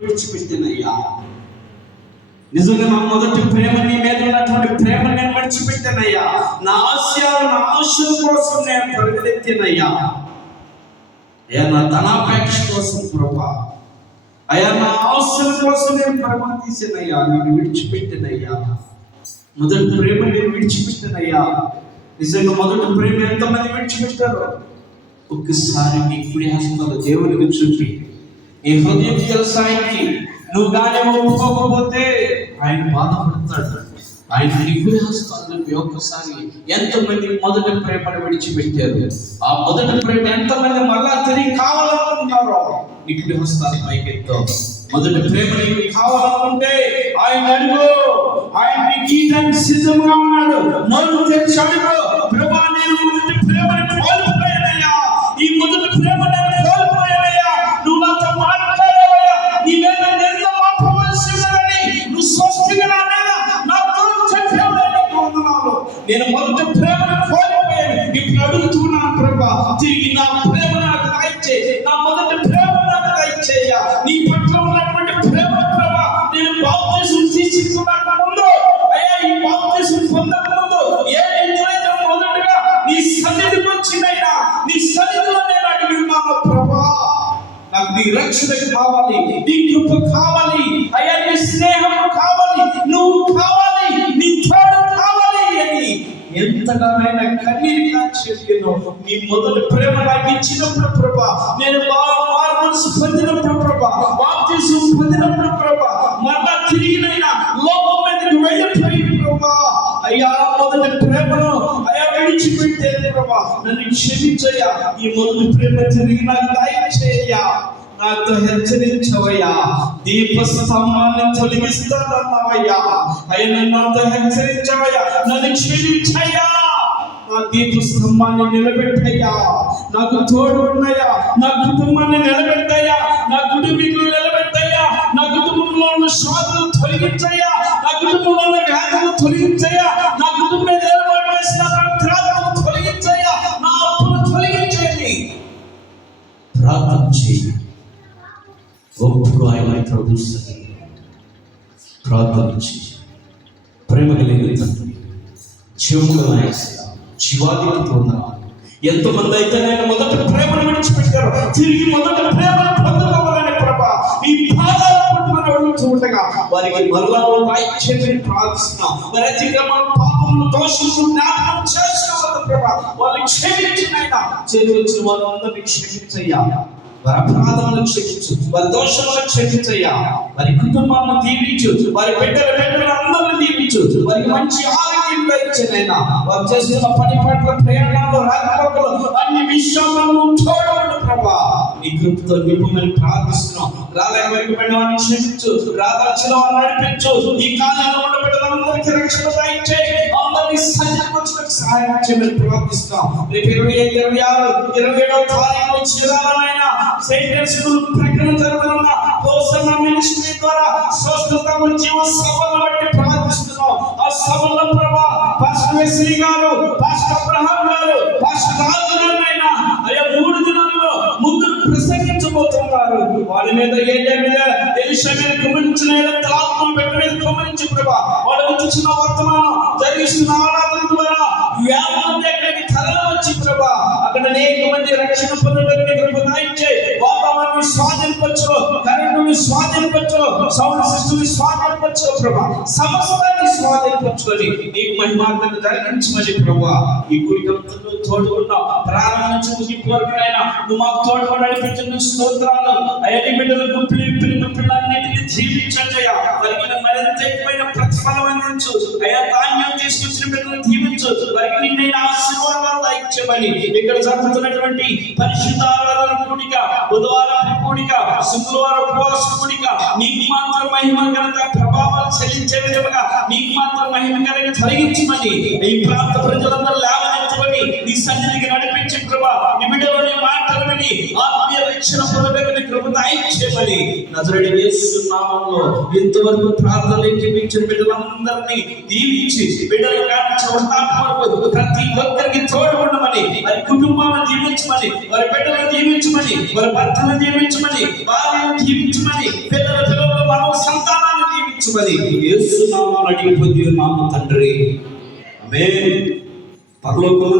విడిచిపెట్టినయ్యా. నిజంగా నా మొదటి ప్రేమ నీ మీద ఉన్నటువంటి ప్రేమ నేను విడిచిపెట్టానయ్యా. నా ఆశయాలు నా ఆశల కోసం నేను పరిగెత్తినయ్యా. అయ్యా నా ధనాపేక్ష కోసం ప్రభా, అయ్యా నా ఆశల కోసం నేను ప్రేమ తీసానయ్యా. నేను విడిచిపెట్టినయ్యా. మొదటి ప్రేమ నేను విడిచిపెట్టానయ్యా. నిజంగా మొదటి ప్రేమ ఎంతమంది విడిచిపెట్టారు? ఒక్కసారి నీ కుడి హస్తాలు దేవునికి చూపి నీ హృదయం తెలుసానికి నువ్వు కానీ ఒప్పుకోకపోతే ఆయన బాధపడతాడు. ఆయన నీ కుడి హస్తాలు ఒక్కసారి ఎంతమంది మొదటి ప్రేమను విడిచిపెట్టారు? ఆ మొదటి ప్రేమ ఎంతమంది మళ్ళా తిరిగి కావాలనుకుంటున్నారో నీ కుడి హస్తాలు పైకెత్తో. మొదటి ప్రేమ నీకు కావాలనుకుంటే ఆయన అడుగు. ఆయన నీకు ఇవ్వడానికి సిద్ధంగా ఉన్నాడు. నోరు తెరిచి అడుగు. ప్రభా, నేను మొదటి ప్రేమను కోల్పోయానయ్యా. ఈ మొదటి ప్రేమ నేను కోల్పోయానయ్యా. నువ్వు నాతో మాట్లాడావయ్యా. నీ మీద ఎంత మాట్లాడవలసి ఉన్నదని నువ్వు స్వస్థంగా నా మీద నాతో చెప్పావని వందనాలు. నేను మొదటి ప్రేమను కోల్పోయాను. ఇప్పుడు అడుగుతున్నాను ప్రభా, తిరిగి నా ప్రేమ నాకు దయచే. నా మొదటి ప్రేమ నాకు దయచేయ. నీ పట్ల ఉన్నటువంటి ప్రేమ ప్రభా, నేను బాప్తిసం తీసుకున్నాక ముందు, అయ్యా ఈ బాప్తిసం పొందక ముందు ఏ రీతిలో మొదటగా నీ సన్నిధికి వచ్చినైనా నీ సన్నిధిలో నేను అడిగి ఉన్నాను ప్రభా. నాకు నీ రక్షణ కావాలి, నీ కృప కావాలి, అయ్యా నీ స్నేహం కావాలి, నువ్వు కావాలి, నీ తోడు కావాలి అని ఎంతగానైనా కన్నీరు కాచేను. నీ మొదటి ప్రేమ నాకు ఇచ్చినప్పుడు ప్రభా, నేను మారు మనసు పొందినప్పుడు ప్రభా, బాప్తిసం పొందినప్పుడు ప్రభా, మళ్ళా తిరిగినైనా లోకం మీదకి వెళ్ళిపోయి ప్రభా, అయ్యా మొదటి ప్రేమను అయ్యా విడిచిపెట్టే ప్రభా, నన్ను క్షమించయ్యా. ఈ మొదటి ప్రేమ తిరిగి నాకు దయచేయ్యా. నాతో హెచ్చరించవయ్యా. దీపస్తంభాన్ని తొలగిస్తానన్నావయ్యా. అయ్యా నన్ను నాతో హెచ్చరించవయ్యా. నన్ను క్షమించయ్యా. నా దీపస్తంభాన్ని నిలబెట్టయ్యా. నాకు తోడు ఉన్నాయా. నా కుటుంబాన్ని నిలబెట్టయ్యా. నా కుటుంబీకులు నిలబెట్టయ్యా. నా కుటుంబంలో ఉన్న శోధనలు తొలగించయ్యా. నా కుటుంబంలో ఉన్న వ్యాధులు తొలగించయ్యా. నా కుటుంబం నిలబడవలసిన ప్రార్థనలు తొలగించయ్యా. నా అప్పులు తొలగించేది ప్రార్థన చేయి. ఒప్పుడు ఆయన ప్రభుత్వం ప్రార్థన చేయి. ప్రేమ కలిగిన తండ్రి, జీవముల జీవాధిపతి ఉన్నారు. ఎంతమంది అయితే నేను మొదటి ప్రేమను విడిచిపెట్టారు, తిరిగి మొదటి ప్రేమను పొందుకోవాలని ప్రభా ఈ పాదాలు పట్టుకొని అడుగుతుండగా వారికి మరలా దయచేయమని ప్రార్థిస్తున్నాం. వారి అతిక్రమం, పాపములు, దోషములు జ్ఞాపకం చేసిన ప్రభా వాళ్ళు క్షమించినైనా చేతులు వాళ్ళందరినీ క్షమించయ్యా. వారి అపరాధములను క్షమించు, వారి దోషములను క్షమించయ్యా. వారి కుటుంబాలను దీవించు, వారి బిడ్డలు అందరిని దీవించు, వారికి మంచి ఆరోగ్యం ఇచ్చేనైనా వారు చేస్తున్న పని పట్ల, ప్రయాణాలు, రాకపోకలు అన్ని విషయాలను తోడు ప్రభా నీ కృపతో నింపమని ప్రార్థిస్తున్నాం. రాలేకపోయిన వారిని క్షమించు, రాదాల్సిన వారిని నడిపించు. ఈ కాలంలో ఉన్న బిడ్డలందరికీ రక్షణ దయచేయి. అందరినీ సహాయం సహాయం చేయమని ప్రార్థిస్తున్నాం. రేపు 25, 26, 27వ తారీఖు చిరాలైనా సెయింట్ స్కూల్ ప్రకటన జరగనున్న హోసన్న మినిస్ట్రీ ద్వారా స్వస్థత జీవ సభలను బట్టి ప్రార్థిస్తున్నాం. ఆ సభలో ప్రభా పాస్టర్ శ్రీ గారు, పాస్టర్ అబ్రహాం గారు, పాస్టర్ రాజు గారినైనా అయ్యా 3 దినాల్లో ముగ్గురు ప్రసంగించబోతున్నారు. వాళ్ళ మీద ఏళ్ళ మీద ఎలీషా మీద కుమరించిన ఆత్మ బిడ్డ మీద కుమరించి ప్రభా వాళ్ళు వచ్చిన వర్తమానం జరిగిస్తున్న ఆరాధన ద్వారా వేల మంది అక్కడికి తరలి వచ్చి ప్రభా అక్కడ అనేక మంది రక్షణ పొందడానికి కృప దయచేయి. వాతావరణాన్ని స్వాధీనపరచు, కరెంటుని స్వాధీనపరచు, సౌండ్ సిస్టమ్ స్వాధీనపరచు ప్రభా, సమస్తాన్ని స్వాధీనపరచుకొని నీకు మహిమార్థం జరిగించమని ప్రభా ఈ గుడికంతలో తోడుకున్నావు. ప్రారంభం నుంచి ముగింపు వరకు అయినా నువ్వు మాకు తోడుగా నడిపించిన స్తోత్రాలు. అయ్యా బిడ్డలకు పిల్లలన్నిటిని జీవించయ్యా. వారికి మరింత ఎక్కువైన ప్రతిఫలం అందించు. అయ్యా ధాన్యం తీసుకొచ్చిన బిడ్డలను దీవించు. వారికి నిన్నైనా ఆశీర్వాదాలు దయచేయమని ఇక్కడ జరుగుతున్నటువంటి పరిశుద్ధ ఆరాధన కూడిక, బుధవారం కూడిక, శుక్రవారం ఉపవాస కూడిక నీకు మాత్రం మహిమ ఘనత ప్రభావాలు చెల్లించే విధముగా నీకు మాత్రం మహిమ ఘనత జరిగించమని ఈ ప్రాంత ప్రజలందరూ లేవనెత్తమని నీ సన్నిధికి నడిపించి ప్రభా నీ బిడ్డలోని మాటలు విని ఆత్మీయ రక్షణ పొందడానికి కృప దయచేయమని నజరేయుడైన యేసు నామములో ఇంతవరకు ప్రార్థనలు ఏకీభవించిన బిడ్డలందరినీ దీవించి బిడ్డలు కానించిన వృద్ధాప్య ప్రతి ఒక్కరికి తోడు ఉండమని, వారి కుటుంబాలను దీవించమని, వారి బిడ్డలను దీవించమని, వారి భర్తలను దీవించమని, భార్యను దీవించమని, పిల్లల ఆశీర్వదించమని యేసు నామమున అడిగి పొంది ఉన్నాము తండ్రి. ఆమేన్. పరలోకము